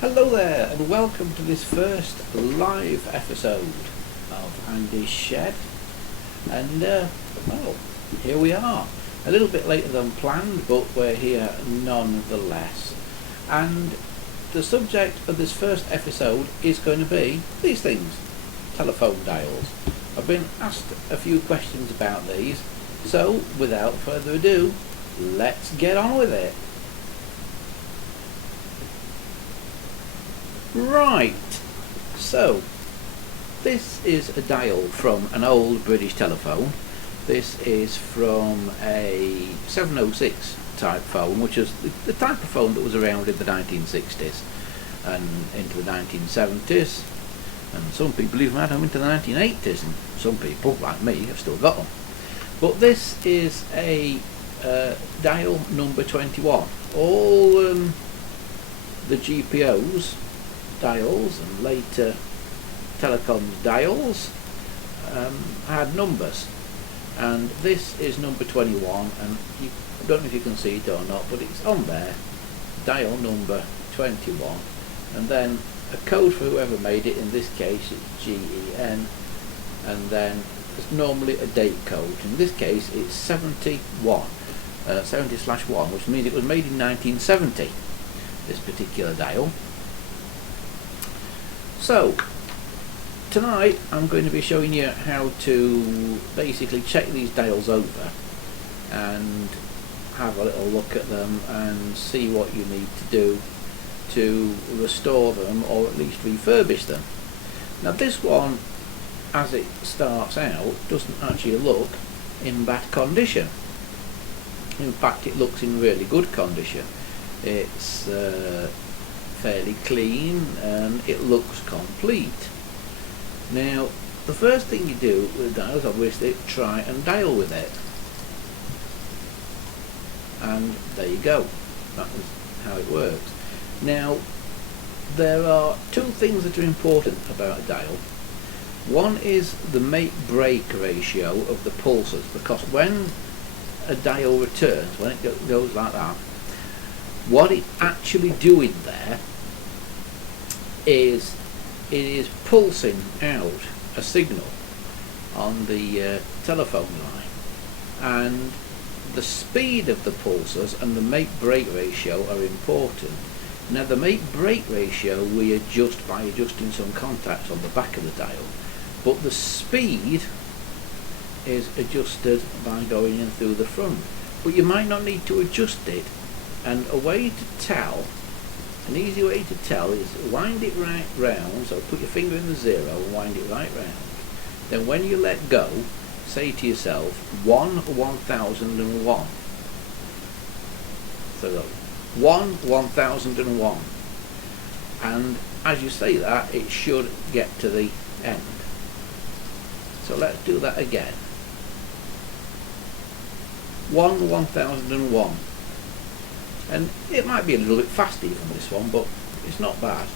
Hello there and welcome to this first live episode of Andy's Shed, and well, here we are, a little bit later than planned, but we're here nonetheless. And the subject of this first episode is going to be these things, telephone dials. I've been asked a few questions about these, so without further ado, let's get on with it. Right, so this is a dial from an old British telephone. This is from a 706 type phone, which is the type of phone that was around in the 1960s and into the 1970s, and some people even had them into the 1980s, and some people, like me, have still got them. But this is a dial number 21. All the GPOs dials and later telecoms dials had numbers, and this is number 21, and you don't know if you can see it or not, but it's on there, dial number 21, and then a code for whoever made it. In this case it's GEN, and then there's normally a date code. In this case it's 70/1, which means it was made in 1970, this particular dial. So tonight I'm going to be showing you how to basically check these dials over and have a little look at them and see what you need to do to restore them, or at least refurbish them. Now this one, as it starts out, doesn't actually look in bad condition. In fact, it looks in really good condition. It's fairly clean and it looks complete. Now the first thing you do with the dial is obviously try and dial with it, and there you go, that is how it works. Now there are two things that are important about a dial. One is the make-break ratio of the pulses, because when a dial returns, when it goes like that, what it's actually doing there is it is pulsing out a signal on the telephone line, and the speed of the pulses and the make-break ratio are important. Now the make-break ratio we adjust by adjusting some contacts on the back of the dial, but the speed is adjusted by going in through the front, but you might not need to adjust it. And a way to tell, an easy way to tell, is wind it right round. So put your finger in the zero and wind it right round. Then when you let go, say to yourself 1001. So 1001, and as you say that, it should get to the end. So let's do that again. 1001. And it might be a little bit fast even, this one, but it's not bad.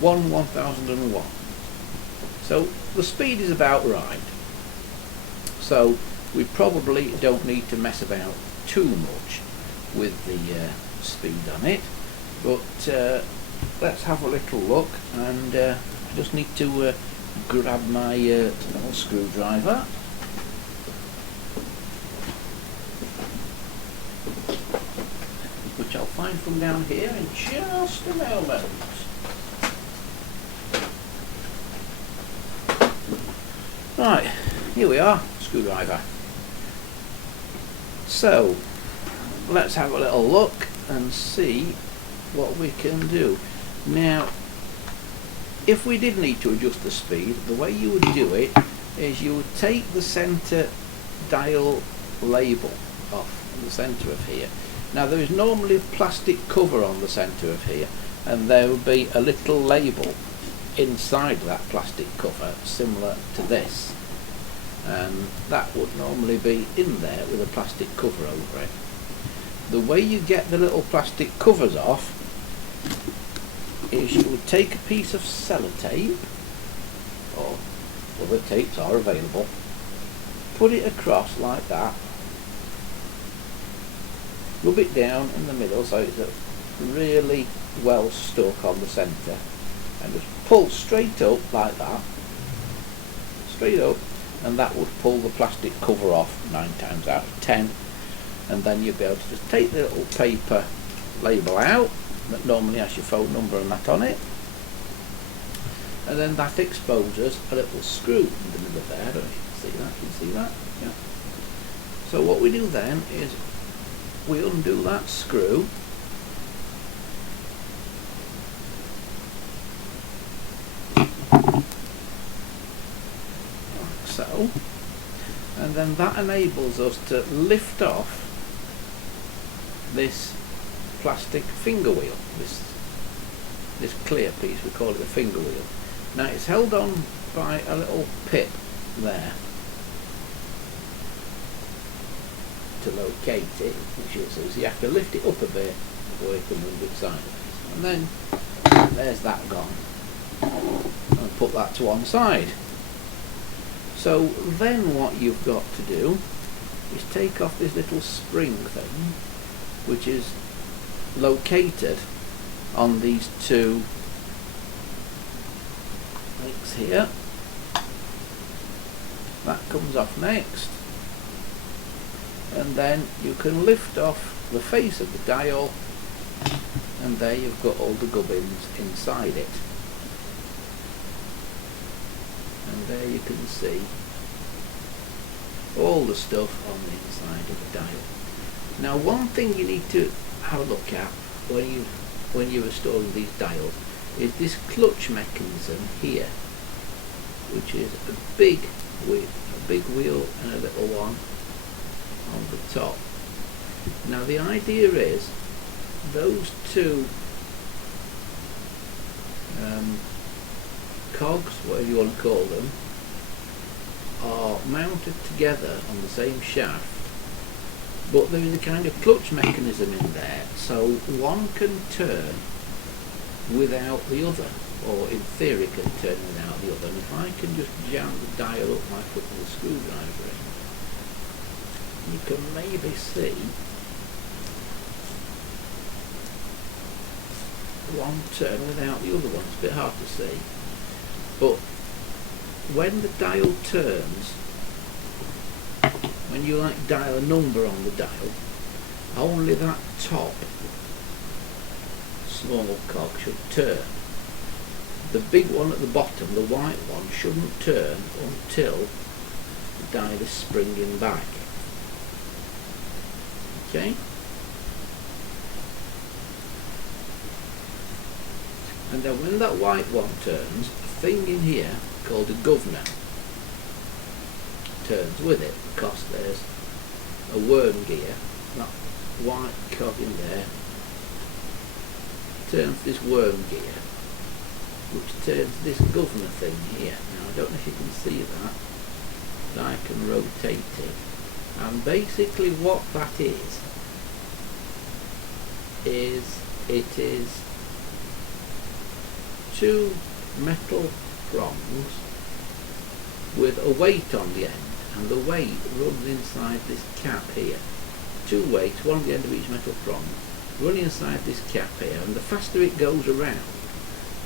1001. So the speed is about right. So we probably don't need to mess about too much with the speed on it. But let's have a little look, and I just need to grab my little screwdriver. Which I'll find from down here in just a moment. Right, here we are, screwdriver. So let's have a little look and see what we can do. Now if we did need to adjust the speed, the way you would do it is you would take the centre dial label off the centre of here. Now there is normally a plastic cover on the centre of here, and there will be a little label inside that plastic cover similar to this, and that would normally be in there with a plastic cover over it. The way you get the little plastic covers off is you would take a piece of sellotape, or other tapes are available, put it across like that, rub it down in the middle so it's really well stuck on the centre, and just pull straight up like that, straight up, and that would pull the plastic cover off 9 times out of 10. And then you'll be able to just take the little paper label out that normally has your phone number and that on it, and then that exposes a little screw in the middle of there. I don't know if you can see that. Can you see that? Yeah. So what we do then is we undo that screw, like so, and then that enables us to lift off this plastic finger wheel, this clear piece. We call it the finger wheel. Now it's held on by a little pip there to locate it, which you'll see. So you have to lift it up a bit before you can move it sideways. And then there's that gone. And put that to one side. So then what you've got to do is take off this little spring thing, which is located on these two links here. That comes off next, and then you can lift off the face of the dial, and there you've got all the gubbins inside it. And there you can see all the stuff on the inside of the dial. Now, one thing you need to have a look at when you're restoring these dials is this clutch mechanism here, which is a big wheel and a little one on the top. Now the idea is those two cogs, whatever you want to call them, are mounted together on the same shaft, but there is a kind of clutch mechanism in there, so one can turn without the other, or in theory can turn without the other. And if I can just jam the dial up by putting the screwdriver in, you can maybe see one turn without the other one. It's a bit hard to see, but when the dial turns, when you dial a number on the dial, only that top small cog should turn. The big one at the bottom, the white one, shouldn't turn until the dial is springing back. Okay? And then when that white one turns, a thing in here called a governor turns with it, because there's a worm gear. That white cog in there turns this worm gear, which turns this governor thing here. Now I don't know if you can see that, but I can rotate it. And basically what that is it is two metal prongs with a weight on the end, and the weight runs inside this cap here. Two weights, one at the end of each metal prong, run inside this cap here, and the faster it goes around,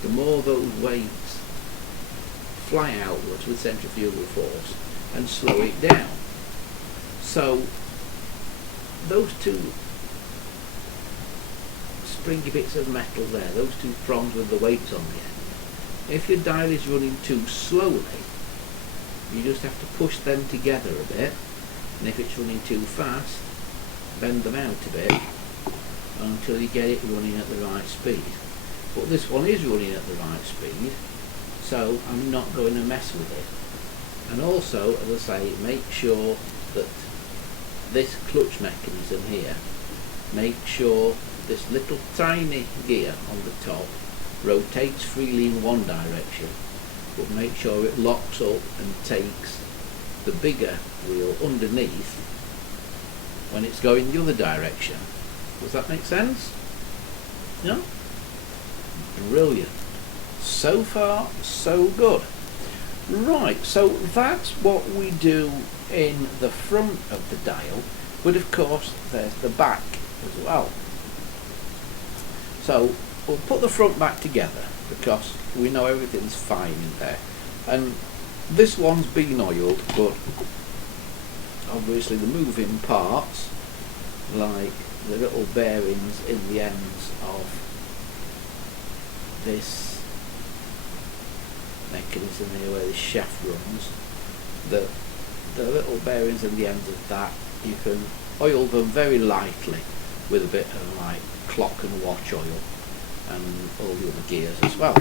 the more those weights fly outwards with centrifugal force and slow it down. So those two springy bits of metal there, those two prongs with the weights on the end, if your dial is running too slowly, you just have to push them together a bit, and if it's running too fast, bend them out a bit until you get it running at the right speed. But this one is running at the right speed, so I'm not going to mess with it. And also, as I say, make sure that this clutch mechanism here, make sure this little tiny gear on the top rotates freely in one direction, but make sure it locks up and takes the bigger wheel underneath when it's going the other direction. Does that make sense? Yeah? Brilliant. So far, so good. Right, so that's what we do in the front of the dial, but of course there's the back as well. So we'll put the front back together because we know everything's fine in there, and this one's been oiled, but obviously the moving parts, like the little bearings in the ends of this mechanism here where the shaft runs, the little bearings in the ends of that, you can oil them very lightly with a bit of like clock and watch oil, and all the other gears as well,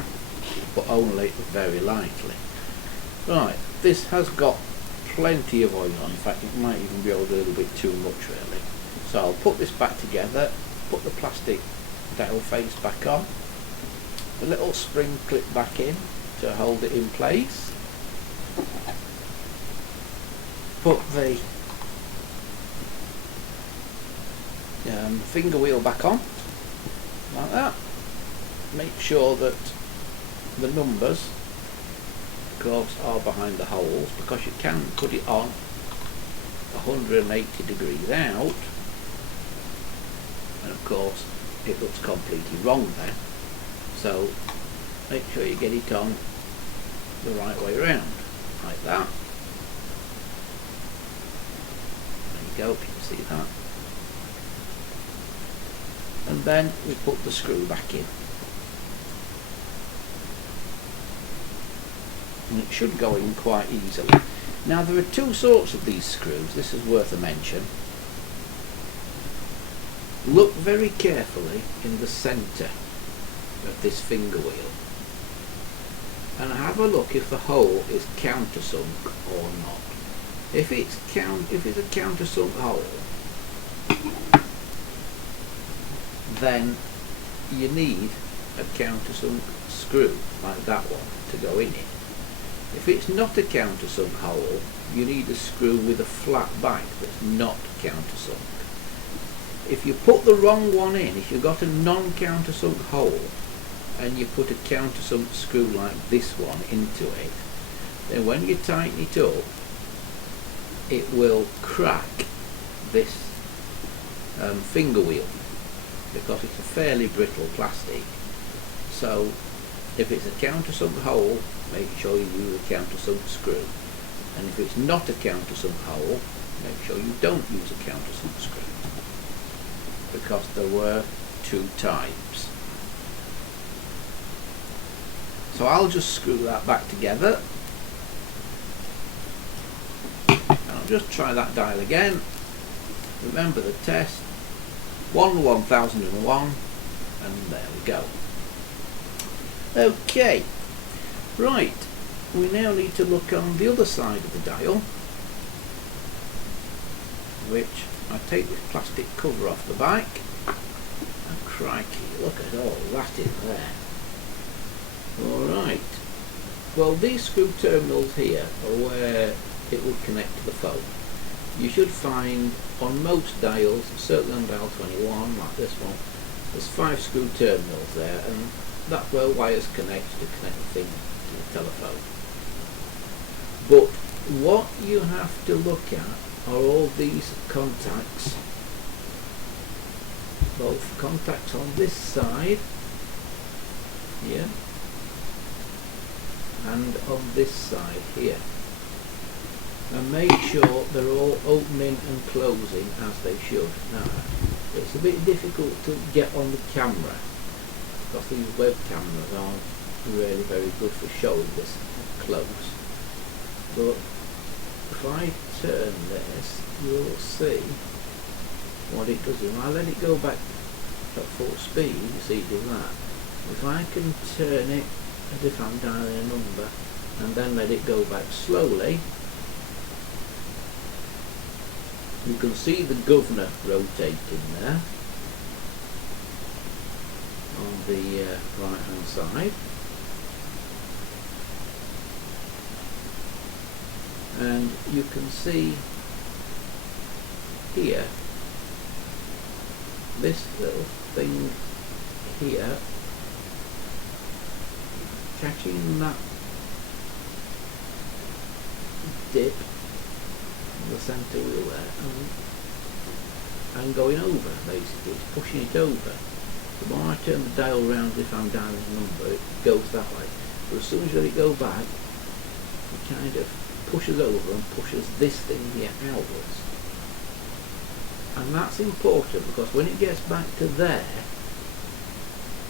but only very lightly. Right, this has got plenty of oil on. In fact, it might even be a little bit too much really. So I'll put this back together, put the plastic dial face back on, the little spring clip back in to hold it in place, put the finger wheel back on like that. Make sure that the numbers, of course, are behind the holes, because you can put it on 180 degrees out, and of course it looks completely wrong there. So make sure you get it on the right way around, like that. There you go, you can see that. And then we put the screw back in, and it should go in quite easily. Now there are two sorts of these screws. This is worth a mention. Look very carefully in the centre of this finger wheel and have a look if the hole is countersunk or not. If it's a countersunk hole, then you need a countersunk screw like that one to go in it. If it's not a countersunk hole, you need a screw with a flat back that's not countersunk. If you put the wrong one in, if you've got a non-countersunk hole and you put a countersunk screw like this one into it, then when you tighten it up, it will crack this finger wheel, because it's a fairly brittle plastic. So if it's a countersunk hole, make sure you use a countersunk screw, and if it's not a countersunk hole, make sure you don't use a countersunk screw, because there were two types. So I'll just screw that back together, and I'll just try that dial again. Remember the test, 1001, and there we go. Okay, right, we now need to look on the other side of the dial, which I take this plastic cover off the back, and crikey, look at all that in there. Alright, well these screw terminals here are where it will connect to the phone. You should find on most dials, certainly on dial 21 like this one, there's 5 screw terminals there, and that's where wires connect to connect the thing to the telephone. But what you have to look at are all these contacts, both contacts on this side here and on this side here, and make sure they're all opening and closing as they should. Now it's a bit difficult to get on the camera because these web cameras aren't really very good for showing this close, but if I turn this, you'll see what it does. If I let it go back at full speed, you see it do that. If I can turn it as if I'm dialing a number and then let it go back slowly, you can see the governor rotating there on the right hand side, and you can see here this little thing here catching that dip on the centre wheel there and going over, basically. It's pushing it over. The more I turn the dial round if I'm dialing a number, it goes that way. But as soon as you let it go back, it kind of pushes over and pushes this thing here outwards. And that's important because when it gets back to there,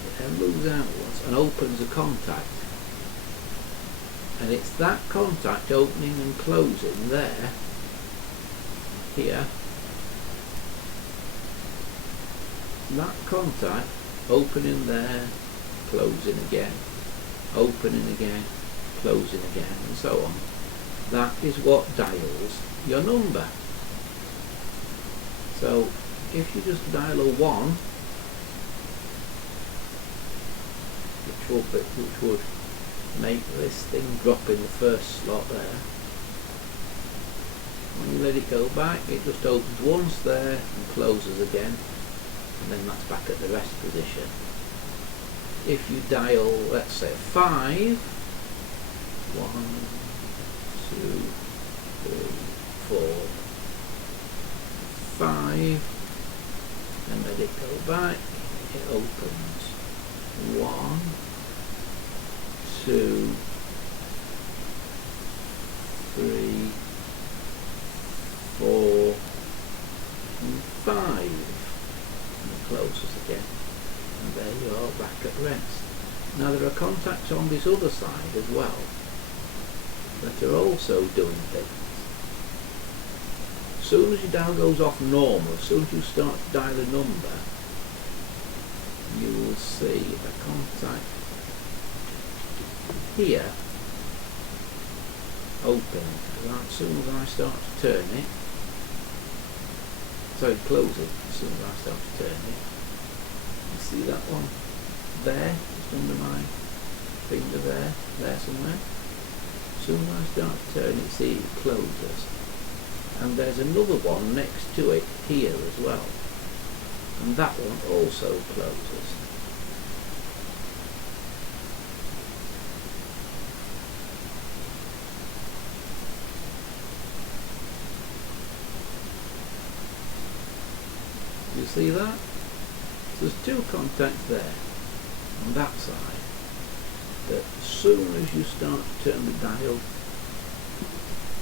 it then moves outwards and opens a contact. And it's that contact opening and closing there, here, that contact opening there, closing again, opening again, closing again, and so on. That is what dials your number. So if you just dial a 1, which would make this thing drop in the first slot there, when you let it go back, it just opens once there and closes again, and then that's back at the rest position. If you dial, let's say 5, 1, 2, 3, 4, 5, and let it go back, it opens 1, 2, 3, 4, and 5, and it closes again, and there you are, back at rest. Now there are contacts on this other side as well that are also doing things. As soon as your dial goes off normal, as soon as you start to dial a number, you will see a contact here open. As soon as I start to turn it, sorry, close it, as soon as I start to turn it, you see that one there, just under my finger there somewhere. As soon as I start to turn it, see it closes. And there's another one next to it here as well, and that one also closes. You see that? There's two contacts there on that side that as soon as you start to turn the dial,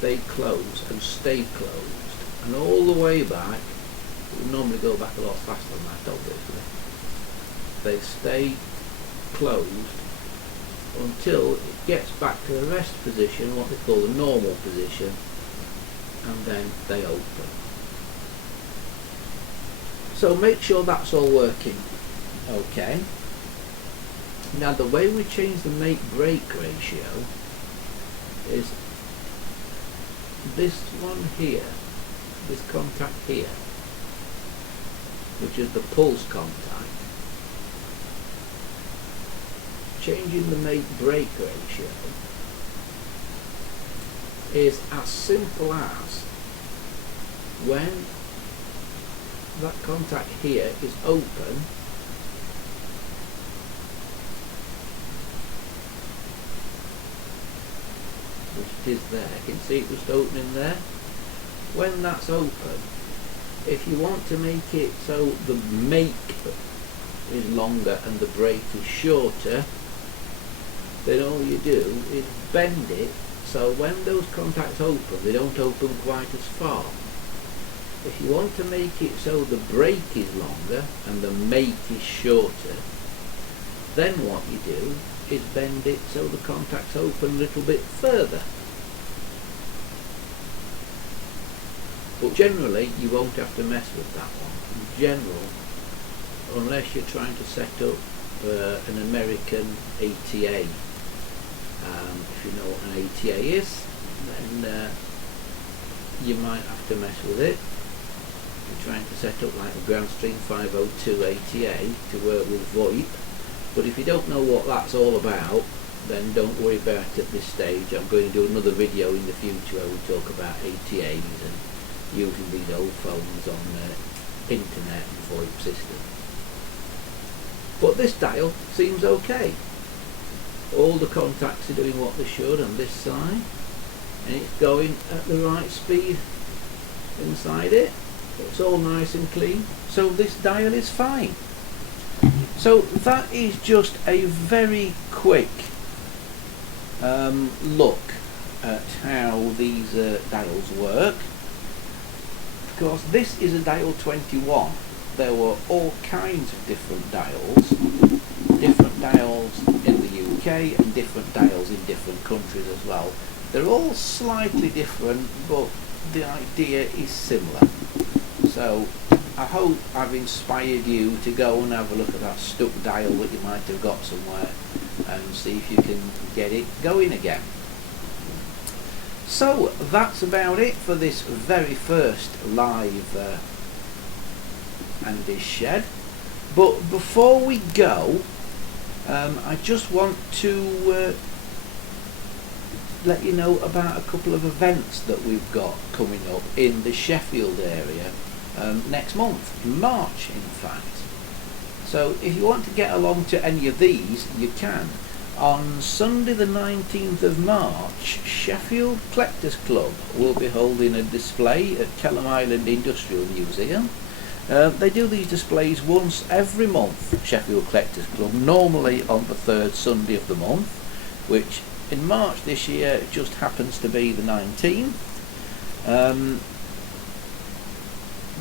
they close and stay closed, and all the way back, it will normally go back a lot faster than that obviously, they stay closed until it gets back to the rest position, what they call the normal position, and then they open. So make sure that's all working okay. Now the way we change the make-break ratio is this one here, this contact here, which is the pulse contact. Changing the make-break ratio is as simple as when that contact here is open, which it is there, you can see it just opening there. When that's open, if you want to make it so the make is longer and the break is shorter, then all you do is bend it so when those contacts open, they don't open quite as far. If you want to make it so the break is longer and the make is shorter, then what you do is bend it so the contacts open a little bit further. But generally you won't have to mess with that one. In general, unless you're trying to set up an American ATA. If you know what an ATA is, then you might have to mess with it. You're trying to set up like a Grandstring 502 ATA to work with VoIP, but if you don't know what that's all about, then don't worry about it at this stage. I'm going to do another video in the future where we talk about ATAs and using these old phones on internet and VoIP systems. But this dial seems okay. All the contacts are doing what they should on this side, and it's going at the right speed inside it. It's all nice and clean, so this dial is fine. So that is just a very quick look at how these dials work. Of course, this is a dial 21. There were all kinds of different dials in the UK and different dials in different countries as well. They're all slightly different, but the idea is similar. So I hope I've inspired you to go and have a look at that stuck dial that you might have got somewhere and see if you can get it going again. So that's about it for this very first live Andy's Shed. But before we go, I just want to let you know about a couple of events that we've got coming up in the Sheffield area next month, in March in fact. So if you want to get along to any of these, you can. On Sunday the 19th of March, Sheffield Collectors Club will be holding a display at Kelham Island Industrial Museum. They do these displays once every month, Sheffield Collectors Club, normally on the third Sunday of the month, which in March this year it just happens to be the 19th.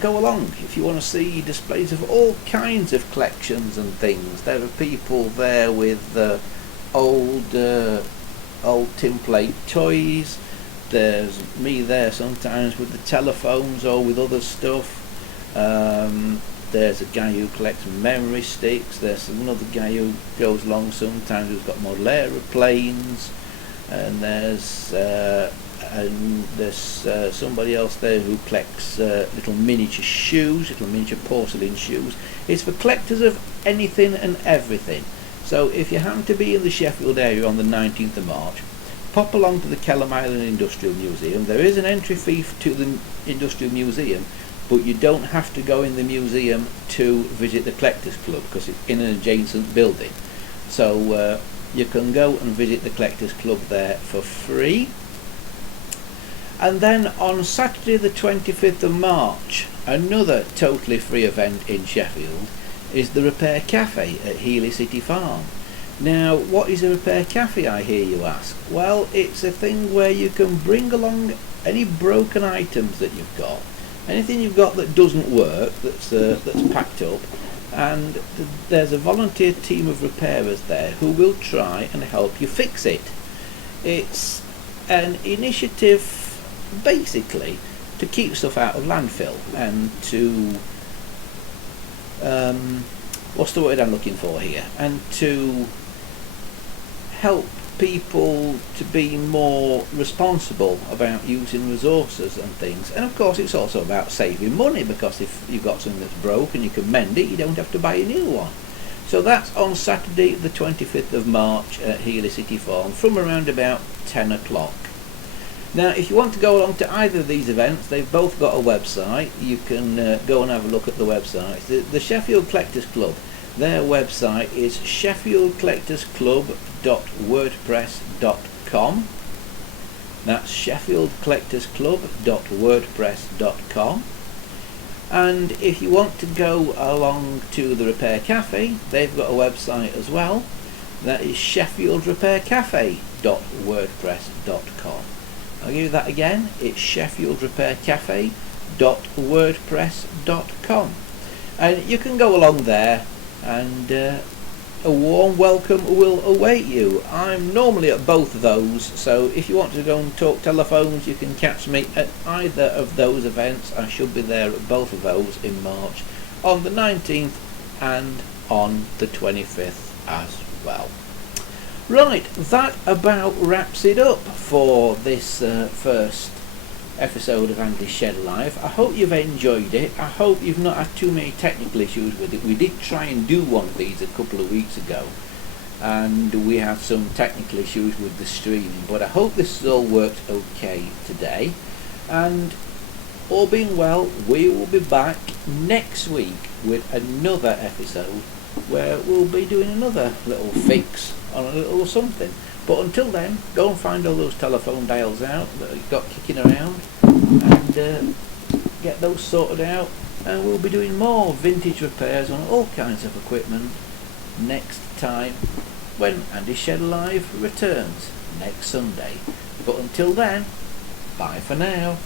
Go along if you want to see displays of all kinds of collections and things. There are people there with old tin plate toys. There's me there sometimes with the telephones or with other stuff. There's a guy who collects memory sticks. There's another guy who goes along sometimes who's got model aeroplanes, and there's somebody else there who collects little miniature shoes, little miniature porcelain shoes. It's for collectors of anything and everything. So if you happen to be in the Sheffield area on the 19th of March, pop along to the Kelham Island Industrial Museum. There is an entry fee to the Industrial Museum, but you don't have to go in the museum to visit the Collectors Club because it's in an adjacent building. So you can go and visit the Collectors Club there for free. And then on Saturday the 25th of March, another totally free event in Sheffield is the Repair Cafe at Healy City Farm. Now, what is a repair cafe, I hear you ask? Well, it's a thing where you can bring along any broken items that you've got, anything you've got that doesn't work, that's packed up, and there's a volunteer team of repairers there who will try and help you fix it. It's an initiative basically to keep stuff out of landfill and to what's the word I'm looking for here, and to help people to be more responsible about using resources and things. And of course it's also about saving money, because if you've got something that's broken you can mend it, you don't have to buy a new one. So that's on Saturday the 25th of March at Healy City Farm from around about 10 o'clock. Now if you want to go along to either of these events, they've both got a website. You can go and have a look at the websites. The Sheffield Collectors Club, their website is sheffieldcollectorsclub.wordpress.com. That's sheffieldcollectorsclub.wordpress.com. And if you want to go along to the Repair Cafe, they've got a website as well. That is sheffieldrepaircafe.wordpress.com. I'll give you that again. It's sheffieldrepaircafe.wordpress.com, and you can go along there, and a warm welcome will await you. I'm normally at both of those, so if you want to go and talk telephones, you can catch me at either of those events. I should be there at both of those in March, on the 19th and on the 25th as well. Right, that about wraps it up for this first episode of Andy's Shed Live. I hope you've enjoyed it. I hope you've not had too many technical issues with it. We did try and do one of these a couple of weeks ago, and we had some technical issues with the streaming, but I hope this has all worked okay today. And all being well, we will be back next week with another episode where we'll be doing another little fix on a little something. But until then, go and find all those telephone dials out that you've got kicking around, and get those sorted out, and we'll be doing more vintage repairs on all kinds of equipment next time when Andy Shed Live returns next Sunday. But until then, bye for now.